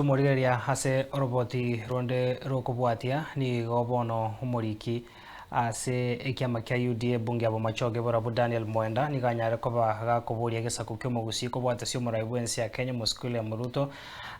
Tumurigeria hase oroboti ronde rokubwatia ni gobono umuriki ase ekiama kia UDA bunge abo machoge borabu Daniel Mwenda ni ganyare koba gakuburia gesaku kyomugusi kobwata cio murai bwensi ya Kenya muskule ya Muruto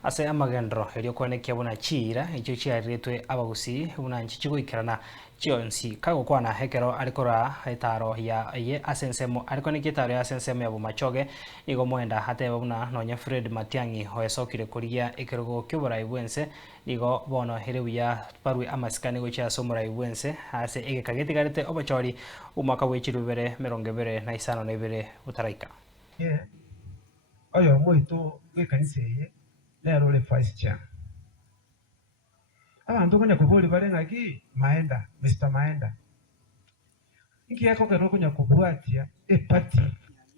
ase amagendro erio konekia buna chira icho chiaritwe abagusi buna nchichigo ikirana chionsi kago kwana hekero alikora etaro ya ye asensemo alikoni kitaro ya asensemo ya bumachoge igo Mwenda hateba buna nonya Fred Matiangi hoesokire kuria ekerogo kyoborai bwense igo bono herebuya parwe amasikani gocha somurai bwense ase egekagetigarete obachori umwaka w'echirubere 2022 utaraika oyo moito wekanise ye lero le vice chair abantu konya kubuli balengaki Maenda Mr. Maenda iki yako kero konya kubwatia party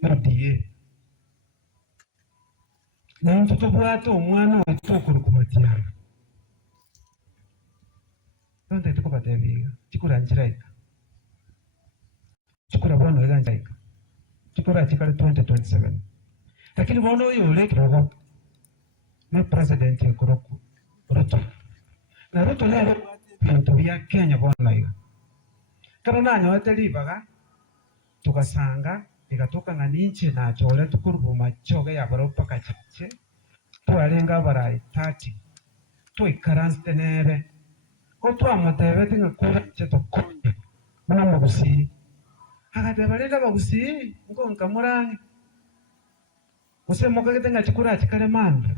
UDA na mtoto bwata omwana wetu okurukumatia nonte tuko batebiga chikura njiraika chikura bono eganjaika chikura chikale 2027 lakini bono yule kirogo na president yakoroku Ruto na Ruto lero bintu bya Kenya bono iga kana nanyo atelibaga tukasanga igatoka nganinche na chole tukurubuma choge ya baropa kachiche twalenga barai 30 tuikaranste nebe otwa motebe tinga kura chetoko muna mugusi akatebalela bagusi ngo nkamurani usemo kagetenga chikura chikale manda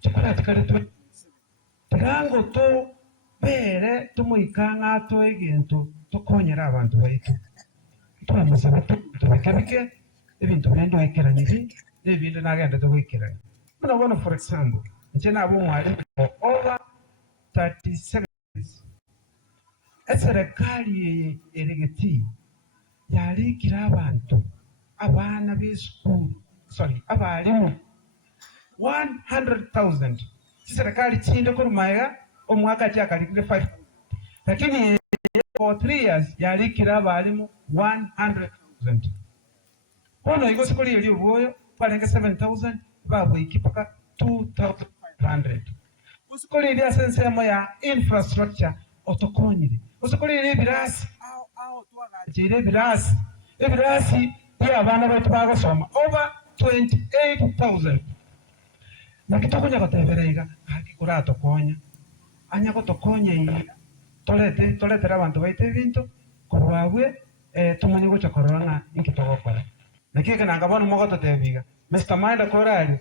chikura chikale tu tango to bere tumuikanga to egintu tukonyera abantu baitu twamusaba tubakabike ebintu bendo ekeranyiri ebintu nagenda tubikeranya muna for example nje nabo mwali over 37 eserikali eregeti yalikira abantu abana b'esukuru abalimu 100,000 serikali chinde kurumaya omwaka chakalikire 5 lakini for 3 years yalikira abalimu 100,000 bono igo sikoli eli oboyo balenge 7,000 babo ikipaka 2,500 usikoli eli asensemo ya infrastructure otokonyire usikoli eli birasi twagajire birasi ya abana baitu bagasoma over 28,000 nakitokonya goteberaiga agikura tokonya anya gotokonya iyi toletera abantu baitu ebintu kurwabwe tumanyi gocha korona inkitogokora nakike nanga bono mogoto tebiga Mr. Maenda korali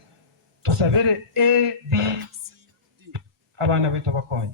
tusabire ABCD abana baitu bakonya